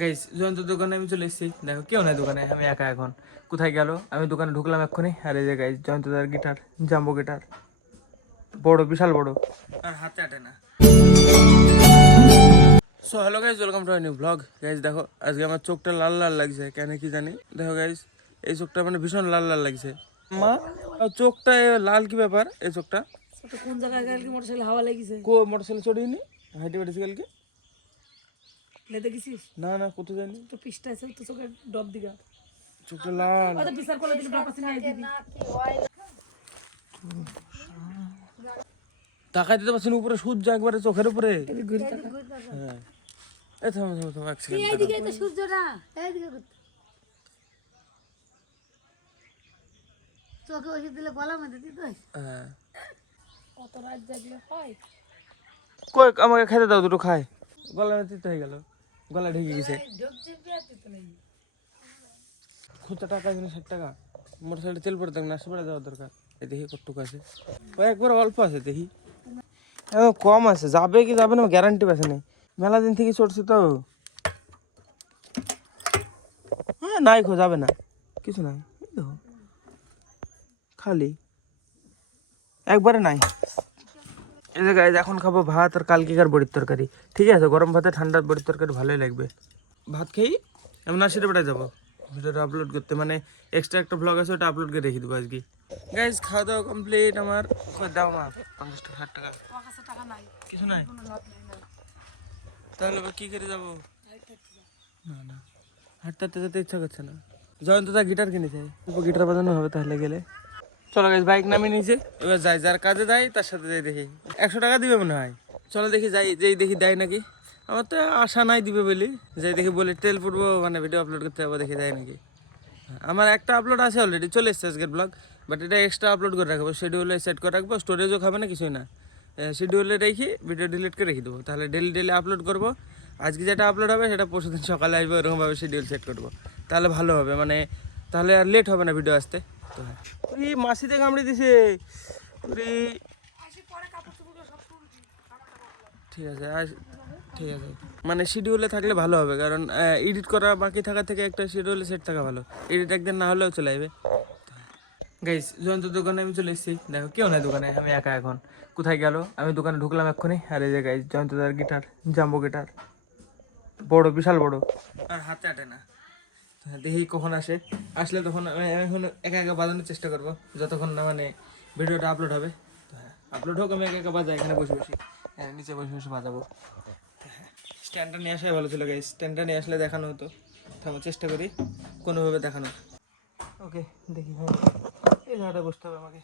Guys Jayanta দোকানে আমি চলে এসেছি। দেখো কেউ নাই দোকানে, আমি একা। এখন কোথায় গেল? আমি দোকানে ঢুকলাম এক্ষুনি, আর এই যে গাইস জয়ন্তদার গিটার, জাম্বো গিটার, বড়, বিশাল বড়, আর হাতে আটে না। So hello guys, welcome to new blog. Guys দেখো আজকে আমার চোখটা লাল লাল লাগছে, কেন কি জানি। দেখো গাইস এই চোখটা মানে ভীষণ লাল লাল লাগছে। মা চোখটা লাল, কি ব্যাপার এই চোখটা? কোন জায়গায় গেল কি মোটরসাইকেল হাওয়া লাগিছে? কো মোটরসাইকেল চড়িনি, হাইটে বেড়েছি কালকে। লেতে গেছিস? না না, কোথাও যায়নি। তো পিসটা আছে তো চোখের ডব দিগা। চোখটা লাল। ওটা বিচার করে দিবি, ডব আছে না দিবি। তাকাই দিতে পারছি না উপরে, সূর্য একবারে চোখের উপরে। ঘুরে টাকা। হ্যাঁ এই থামো থামো থামো, এক সেকেন্ড। এইদিকে তো সূর্যটা, এইদিকে ঘুরতে। চোখে ওষুধ দিলে গলা মধ্যে দিত। হ্যাঁ কত রাত জাগলে হয়? কই আমাকে খেতে দাও, দুটো খাই। গলা তিত হয়ে গেল, গলা ঢেকে গেছে। ডব চেপে আছে তো নাই। খুচরা টাকা আছে না, 60 টাকা। মোটরসাইকেল তেল পড়ে থাক না, আসতে যাওয়ার দরকার। এই দেখি কতটুকু আছে। ওই একবার অল্প আছে দেখি, কম আছে। যাবে কি যাবে না গ্যারান্টি পাচ্ছে না, মেলা দিন থেকে চড়ছি তো। হ্যাঁ নাই, খো যাবে না, কিছু নাই। এই দেখো খালি একবারে নাই। এই যে গাইজ এখন খাবো ভাত আর কালকেকার বড়ির তরকারি। ঠিক আছে, গরম ভাতে ঠান্ডার বড়ির তরকারি ভালোই লাগবে। ভাত খেয়েই আমি নার্সিতে বেড়ায় যাবো ভিডিওটা আপলোড করতে, মানে এক্সট্রা একটা ব্লগ আছে ওটা আপলোড করে রেখে দেবো আজকে। গাইজ খাওয়া দাওয়া কমপ্লিট আমার। দাও মা 50 টাকা 60 টাকা। আমার কাছে টাকা নাই, কিছু নাই, কোনো লাভ নাই না। তাহলে আবার কি করে যাবো? না না, হাঁটতে হাঁটতে যেতে ইচ্ছা করছে না। জয়ন্ত দা গিটার কিনেছে, গিটার বাজানো হবে তাহলে গেলে। চলো গাইজ বাইক নামিয়ে নিয়েছে, এবার যাই, যার কাজে যাই তার সাথে যাই। দেখি 100 টাকা দিবে মনে হয়। চলো দেখি যাই, যেই দেখি দেয় নাকি। আমার তো আশা নাই দিবে বলি, যাই দেখি বলে তেল ফুটবো, মানে ভিডিও আপলোড করতে যাবো, দেখি দেয় নাকি। আমার একটা আপলোড আছে অলরেডি, চলে এসছে আজকের ব্লগ, বাট এটা এক্সট্রা আপলোড করে রাখবো, শিডিউলে সেট করে রাখবো। স্টোরেজও খাবে না, কিছুই না। শিডিউলে রেখে ভিডিও ডিলিট করে রেখে দেবো, তাহলে ডেলি ডেলি আপলোড করবো। আজকে যেটা আপলোড হবে সেটা পরশুদিন সকালে আসবে, এরকমভাবে শিডিউল সেট করবো, তাহলে ভালো হবে। মানে তাহলে আর লেট হবে না ভিডিও আসতে। তো হ্যাঁ, ওই মাসিতে কামড়ে দিছে। ওরে ঠিক আছে ঠিক আছে, মানে শিডিউলে থাকলে ভালো হবে, কারণ এডিট করা বাকি থাকা থেকে একটা শিডিউলে সেট থাকা ভালো। এডিট একদিন না হলেও চলে যাবে। গাইস জয়ন্ত দোকানে আমি চলে এসেছি। দেখো কেউ নাই দোকানে, আমি একা। এখন কোথায় গেল? আমি দোকানে ঢুকলাম এক্ষুনি, আর এই যে গাইস জয়ন্তদার গিটার, জাম্বো গিটার, বড়, বিশাল বড়, আর হাতে আটে না। হ্যাঁ দেখি কখন আসে, আসলে তখন আমি এখন একা একা বাজানোর চেষ্টা করবো, যতক্ষণ না মানে ভিডিওটা আপলোড হবে। তো হ্যাঁ আপলোড হোক, আমি একা একা বাজাই এখানে বসে বসে, হ্যাঁ নিচে বসে বসে বাজাবো। হ্যাঁ স্ট্যান্ডটা নিয়ে আসাই ভালো ছিল গাইস, স্ট্যান্ডটা নিয়ে আসলে দেখানো হতো। থামো চেষ্টা করি কোনোভাবে দেখানো। ওকে দেখি, হ্যাঁ এই জায়গাটা বসতে হবে আমাকে।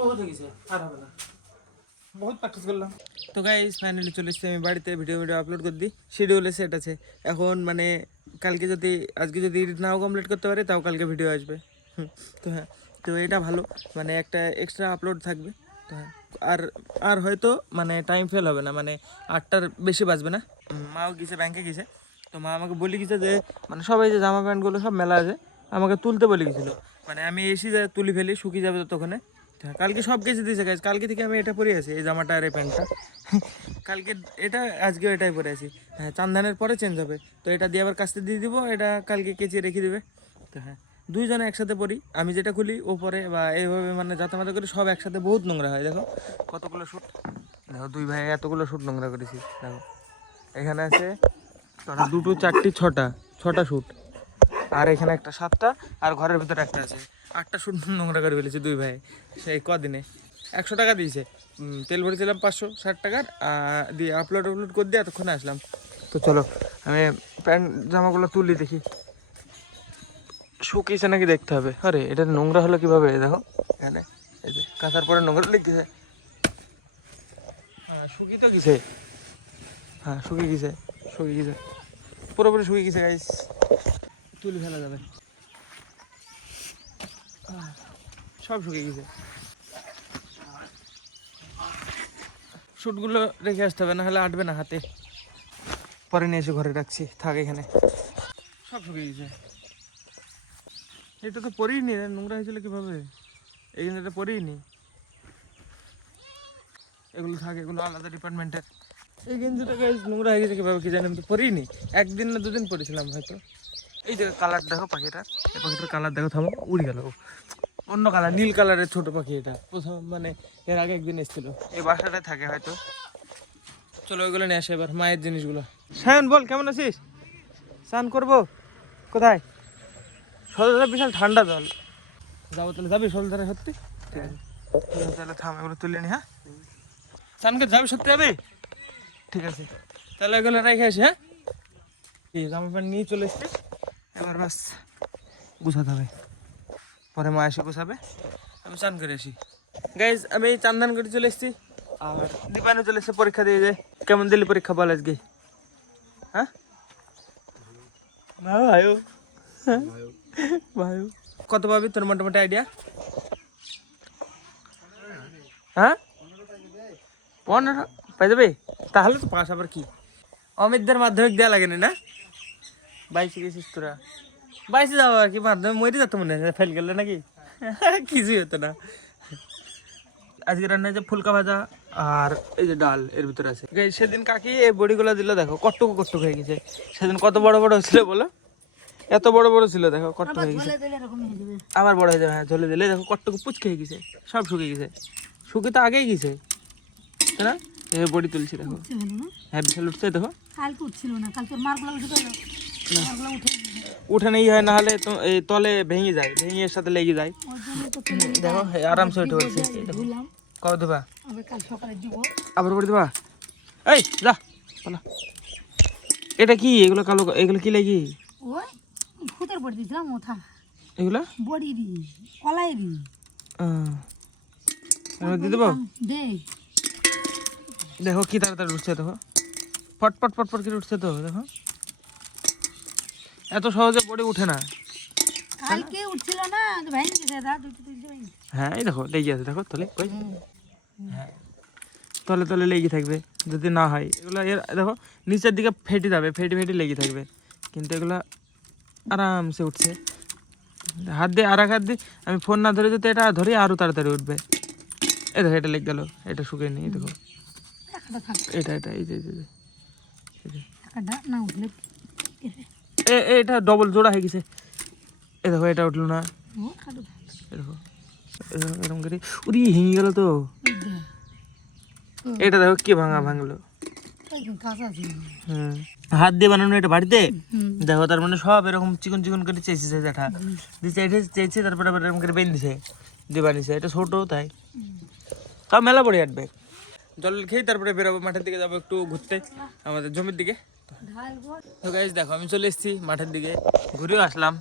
বহুত হয়ে গেছে, আর হবে না, বহুত প্র্যাকটিস করলাম। তো গাইস ফাইনালি চলে এসেছি আমি বাড়িতে, ভিডিও আপলোড করে দিই। শিডিউলে সেট আছে এখন, মানে কালকে যদি, আজকে যদি এডিট নাও কমপ্লিট করতে পারি তাও কালকে ভিডিও আসবে। তো হ্যাঁ, তো এটা ভালো, মানে একটা এক্সট্রা আপলোড থাকবে। তো হ্যাঁ, আর আর হয়তো মানে টাইম ফেল হবে না, মানে 8টার বেশি বাজবে না। মাও গেছে, ব্যাংকে গেছে। তো মা আমাকে বলে গেছে যে মানে সবাই যে জামা প্যান্টগুলো সব মেলা আছে, আমাকে তুলতে বলে গেছিলো। মানে আমি এসে যা তুলি ফেলি, শুকিয়ে যাবে ততক্ষণে। হ্যাঁ কালকে সব কিছু দিয়েছে গাইজ, কালকে থেকে আমি এটা পরে আছি, এই জামাটা আর এই প্যান্টটা। কালকে এটা, আজকেও এটাই পরে আছি। হ্যাঁ চান্দানের পরে চেঞ্জ হবে, তো এটা দিয়ে আবার কাচতে দিয়ে দিব, এটা কালকে কেচে রেখে দেবে। তো হ্যাঁ দুইজনে একসাথে পরি, আমি যেটা খুলি ও পরে, বা এইভাবে মানে যাতে মাথা করি সব একসাথে, বহুত নোংরা হয়। দেখো কতগুলো শ্যুট, দেখো দুই ভাই এতগুলো শ্যুট নোংরা করেছি। দেখো এখানে আছে দুটো, চারটি, ছটা শ্যুট, আর এখানে একটা 7টা, আর ঘরের ভিতরে একটা আছে 8টা শ্যুট নোংরা করে ফেলেছে দুই ভাই সেই কদিনে। 100 টাকা দিয়েছে, তেল ভরেছিলাম 560 টাকার, দিয়ে আপলোড করে দিয়ে এতক্ষণে আসলাম। তো চলো আমি প্যান্ট জামাগুলো তুলি, দেখি শুকিয়েছে নাকি দেখতে হবে। আরে এটা নোংরা হলো কীভাবে? দেখো এখানে, এই যে কাঁচার পরে নোংরা লেগেছে। হ্যাঁ শুকিয়ে তো গেছে, হ্যাঁ শুকিয়ে গেছে, শুকিয়ে গেছে, পুরোপুরি শুকিয়ে গেছে গাইস, তুলে ফেলা যাবে, সব শুকিয়ে গেছে। শুটগুলো রেখে আসতে হবে, না হলে আটবে না হাতে, পরে নিয়ে এসে ঘরে রাখছি, থাক এখানে। সব শুকিয়ে গেছে, এটা তো পরেই নি, নোংরা হয়েছিল কিভাবে, এই এটা পরেই নি, এগুলো থাকে, এগুলো আলাদা ডিপার্টমেন্টের। এই গেঞ্জিটা গাইস নোংরা হয়ে গেছে কিভাবে কি জানি, আমি তো পরেই নি, একদিন না দুদিন পরেছিলাম হয়তো। এই যে কালার দেখো পাখিটার, এই পাখিটার কালার দেখো, থামো, উড়ে গেল, অন্য কালার, নীল কালারের ছোট পাখি এটা, প্রথম মানে এর আগে একদিন এসেছিল, এই বাসাটায় থাকে হয়তো। চলো ওইগুলো নিয়ে আসে এবার, মায়ের জিনিসগুলো। সায়ন বল, কেমন আছিস? স্নান করবো কোথায়? সলধারে বিশাল ঠান্ডা জল, যাবো তাহলে, যাবি সলধারে সত্যি? ঠিক আছে তাহলে থাম, এগুলো তুলে নি। হ্যাঁ স্নানকে যাবি সত্যি, যাবি? ঠিক আছে তাহলে এগুলো রেখে আসি। হ্যাঁ এই জামা প্যান্ট নিয়ে চলে এসছি, এবার বাস গুছাতে হবে, পরে মা এসে গুছাবে, আমি চান করে আসি। গাইজ আমি চান্দান করে চলে এসেছি, আর দীপানও চলে এসছে পরীক্ষা দিয়ে যায়। কেমন দিলি পরীক্ষা বল আজকে? হ্যাঁ ভাইও, ভাইও কত পাবি তোর মোটামুটি আইডিয়া? হ্যাঁ 15 পাই যাবে, তাহলে তো পাস। আবার কি অমিতদের মাধ্যমিক দেওয়া লাগেনি না? 22 গেছিস তোরা, 22 যাবো আর কি, মাধ্যমিক মরে যেত মনে হয়, ফেল গেলে নাকি কিছুই হতো না। আজকে রান্না হয়েছে ফুলকা ভাজা আর এই যে ডাল এর ভিতরে আছে। সেদিন কাকি এই বড়িগুলো দিল, দেখো কট্টুকু কট্টুকু হয়ে গেছে। সেদিন কত বড় বড় ছিল বলো, এত বড় বড় ছিল, দেখো কট্টুকু হয়ে গেছে, আবার বড় হয়ে যাবে। হ্যাঁ ঝোলে দিলে দেখো কট্টুকু পুচকে হয়ে গেছে, সব শুকিয়ে গেছে, শুকিয়ে তো আগেই গেছে, তাই না? এই বড়ি তুলছি দেখো, হ্যাঁ বিশাল উঠছে দেখো, কালকে উঠছিল না, কালকে মারগুলো উঠে গেল, মারগুলো উঠে উঠে নেই হয়, না হলে তো এই তলে ভেঙে যায়, ভেঙে এর সাথে লেগে যায়। দেখো আরামসে উঠে পড়ছে, ধুলাম, কবে দেবা? আবার কাল সকালে দিব। আবার বড়ি দেবা? এই যা বলো, এটা কি এগুলো কালো, এগুলো কি লাগি? ওই ফুতের বড়ি দিয়েছিলাম, ওঠা এগুলো বড়ি দি কলাই দি দিয়ে দেবো। দে দেখো কি তাড়াতাড়ি উঠছে, দেখো ফটফট ফটফট করে উঠছে তো, দেখো এত সহজে বড়ি উঠে না। কালকে উঠছিল না, ভেঙে গেছে দাদা, দুটো তিনটে ভেঙে। হ্যাঁ এই দেখো লেগে আছে, দেখো তলে কই, হ্যাঁ তলে তলে লেগে থাকবে যদি না হয় এগুলো। এর দেখো নিচের দিকে ফেটে যাবে, ফেটে ফেটে লেগে থাকবে, কিন্তু এগুলো আরামসে উঠছে। হাত দিয়ে আর এক হাত দিয়ে আমি ফোন না ধরে যদি এটা ধরি আরও তাড়াতাড়ি উঠবে। এই দেখো এটা লেগে গেল, এটা শুকিয়ে নি, দেখো একটা থাক, এটা এটা এই যে একটা না উঠলে এটা ডবল জোড়া হয়ে গেছে। এই দেখো এটা উঠলো না, ও খাটো এই দেখো এরকম করে উড়ি ভেঙে গেল তো। এটা দেখো কি ভাঙলো, একদম কাঁচা ছিল। হাত দিয়ে বানানো এটা বাড়িতে, দেখো তার মানে সব এরকম চিকন চিকন করে চেয়েছে জ্যাঠা দিয়ে, চেয়েছে তারপরে আবার এরকম করে বেঁধে দিছে দিয়ে বানিয়েছে। এটা ছোট তাই, তাও মেলা পড়ে আসবে। জল খেয়ে তারপরে বেরোবো, মাঠের দিকে যাবো একটু ঘুরতে, আমাদের জমির দিকে। তো গাইস দেখো আমি চলে এসেছি মাঠের দিকে, ঘুরেও আসলাম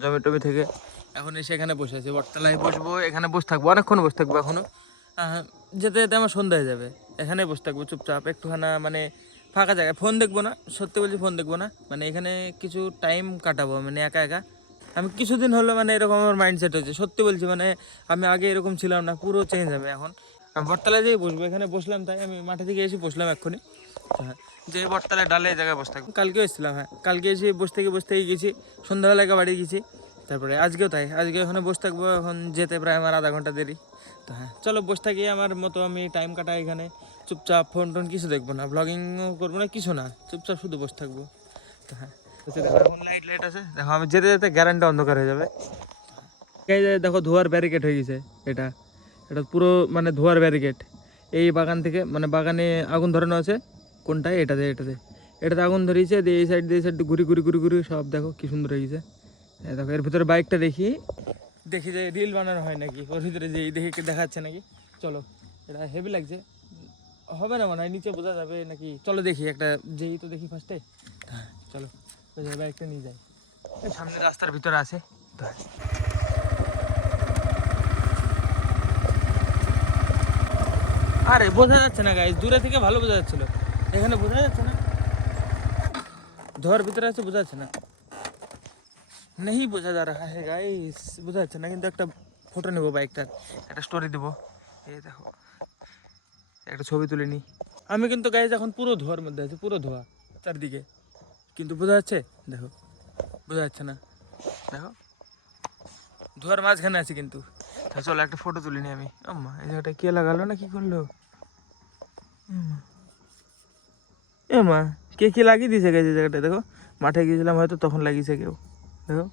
জমি টমি থেকে। এখন এসে এখানে বসে আছি, বটতলায় বসবো, এখানে বসে থাকবো, অনেকক্ষণ বসে থাকবো এখনো, যেতে যেতে আমার সন্ধ্যা হয়ে যাবে। এখানে বসে থাকবো চুপচাপ একটুখানা, মানে ফাঁকা জায়গায়, ফোন দেখবো না, সত্যি বলছি ফোন দেখবো না, মানে এখানে কিছু টাইম কাটাবো, মানে একা একা। আমি কিছুদিন হলো মানে এরকম আমার মাইন্ডসেট হয়েছে, সত্যি বলছি, মানে আমি আগে এরকম ছিলাম না, পুরো চেঞ্জ হবে এখন। আমি বটতলায় যেয়ে বসবো, এখানে বসলাম তাই আমি মাঠে থেকে এসে বসলাম এক্ষুনি। হ্যাঁ যে বটতলায় ডালে এই জায়গায় বসে থাকবো, কালকেও এসেছিলাম। হ্যাঁ কালকে এসে বসে থেকে গেছি, সন্ধ্যাবেলা একা বাড়ি গেছি, তারপরে আজকেও তাই, আজকে ওখানে বসে থাকবো, এখন যেতে প্রায় আমার আধা ঘন্টা দেরি। তো হ্যাঁ চলো বসে থাকি, আমার মতো আমি টাইম কাটাই এখানে চুপচাপ, ফোন টোন কিছু দেখবো না, ব্লগিংও করবো না, কিছু না, চুপচাপ শুধু বসে থাকবো। তো হ্যাঁ দেখো এখন লাইট আছে, দেখো আমি যেতে যেতে গ্যারান্টি অন্ধকার হয়ে যাবে। এই যে দেখো ধোয়ার ব্যারিকেড হয়ে গেছে, এটা এটা পুরো মানে ধোয়ার ব্যারিকেড। এই বাগান থেকে, মানে বাগানে আগুন ধরানো আছে, কোনটায়? এটাতে আগুন ধরিয়েছে, দিয়ে এই সাইড দিয়ে ঘুরি ঘুরি ঘুরি ঘুরি সব দেখো কি সুন্দর হয়ে গেছে। দেখো এর ভিতরে বাইকটা দেখি যে রিল বানানো হয় নাকি, ওর ভিতরে যে দেখে দেখাচ্ছে নাকি। চলো এটা হেভি লাগছে, হবে না মনে হয়, নিচে বোঝা যাবে নাকি, চলো দেখি একটা যেই তো দেখি ফার্স্টে। হ্যাঁ চলো বাইকটা নিয়ে যাই, সামনে রাস্তার ভিতরে আছে। আরে বোঝা যাচ্ছে না গাইস, দূরে থেকে ভালো বোঝা যাচ্ছিল, এখানে বোঝা যাচ্ছে না। ধোয়ার ভিতরে আছে, বোঝা যাচ্ছে না, নেই বোঝা যা রাখা है गाइस, বোঝা যাচ্ছে না। কিন্তু একটা ফটো নেবো বাইকটার, একটা স্টোরি দেবো। এই দেখো একটা ছবি তুলে নিই। আমি কিন্তু গাইজ এখন পুরো ধোয়ার মধ্যে আছি, পুরো ধোয়া চারদিকে, কিন্তু বোঝা যাচ্ছে, দেখো বোঝা যাচ্ছে না, দেখো ধোয়ার মাঝখানে আছি কিন্তু। তা চলো একটা ফটো তুলে নিই আমি। আম্মা এই জায়গাটা কে লাগালো না কি করলো, এ মা কে কি লাগিয়ে দিয়েছে গাইজ জায়গাটা, দেখো মাঠে গিয়েছিলাম হয়তো তখন লাগিয়েছে কেউ, দেখো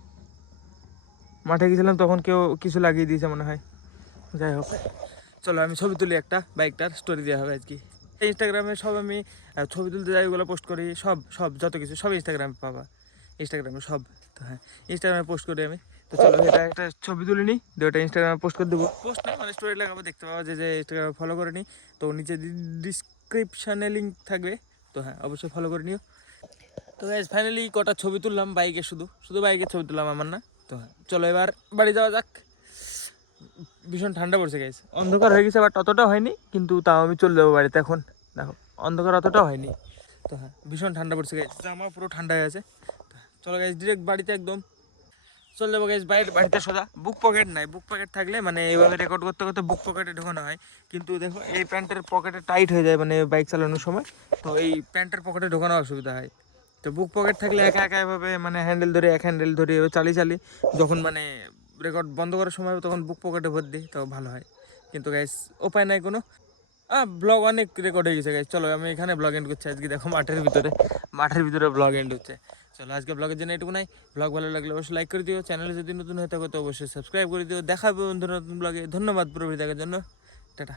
মাঠে গিয়েছিলাম তখন কেউ কিছু লাগিয়ে দিয়েছে মনে হয়। যাই হোক চলো আমি ছবি তুলি একটা, বাইকটার স্টোরি দেওয়া হবে আজকে। ইনস্টাগ্রামে সব আমি ছবি তুলতে যাই, ওগুলো পোস্ট করি, সব সব যত কিছু সব ইনস্টাগ্রামে পাবা, ইনস্টাগ্রামে সব। তো হ্যাঁ ইনস্টাগ্রামে পোস্ট করি আমি। তো চলো এটা একটা ছবি তুলে নিই, দিয়ে ওটা ইনস্টাগ্রামে পোস্ট করে দেবো। পোস্ট না মানে স্টোরি লাগাবো, দেখতে পাবো যে যে ইনস্টাগ্রামে ফলো করে নিই। তো নিচে ডিসক্রিপশানে লিঙ্ক থাকবে, তো হ্যাঁ অবশ্যই ফলো করে নিও। তো গাইজ ফাইনালি কটা ছবি তুললাম বাইকে, শুধু শুধু বাইকের ছবি তুললাম আমার না। তো হ্যাঁ চলো এবার বাড়ি যাওয়া যাক। ভীষণ ঠান্ডা পড়ছে গাইজ, অন্ধকার হয়ে গেছে বাট অতটাও হয়নি, কিন্তু তাও আমি চলে যাবো বাড়িতে এখন। দেখো অন্ধকার অতটাও হয়নি। তো হ্যাঁ ভীষণ ঠান্ডা পড়ছে গাইজ, জামা পুরো ঠান্ডা হয়ে আছে। চলো গাইজ ডিরেক্ট বাড়িতে একদম চলে যাবো গাইজ। বাড়িতে সোজা। বুক পকেট নাই, বুক পকেট থাকলে মানে এইভাবে রেকর্ড করতে করতে বুক পকেটে ঢোকানো হয়, কিন্তু দেখো এই প্যান্টের পকেটে টাইট হয়ে যায় মানে বাইক চালানোর সময়, তো এই প্যান্টের পকেটে ঢোকানো অসুবিধা হয়। তো বুক পকেট থাকলে একা একা এভাবে মানে হ্যান্ডেল ধরে এক হ্যান্ডেল ধরে এভাবে চালিয়ে চালিয়ে যখন মানে রেকর্ড বন্ধ করার সময় তখন বুক পকেটে ভর দিই, তো ভালো হয়। কিন্তু গাইজ উপায় নাই কোনো। ব্লগ অনেক রেকর্ড হয়ে গেছে গাইজ, চলো আমি এখানে ব্লগ এন্ড করছি আজকে। দেখো মাঠের ভিতরে ব্লগ এন্ড হচ্ছে। চলো আজকে ব্লগের জন্য এটুকু নাই। ব্লগ ভালো লাগলে অবশ্যই লাইক করে দিও, চ্যানেলে যদি নতুন হয়ে থাকো তো অবশ্যই সাবস্ক্রাইব করে দিও। দেখা হবে বন্ধুরা নতুন ব্লগে। ধন্যবাদ পুরো ভিডিও দেখার জন্য, টাটা।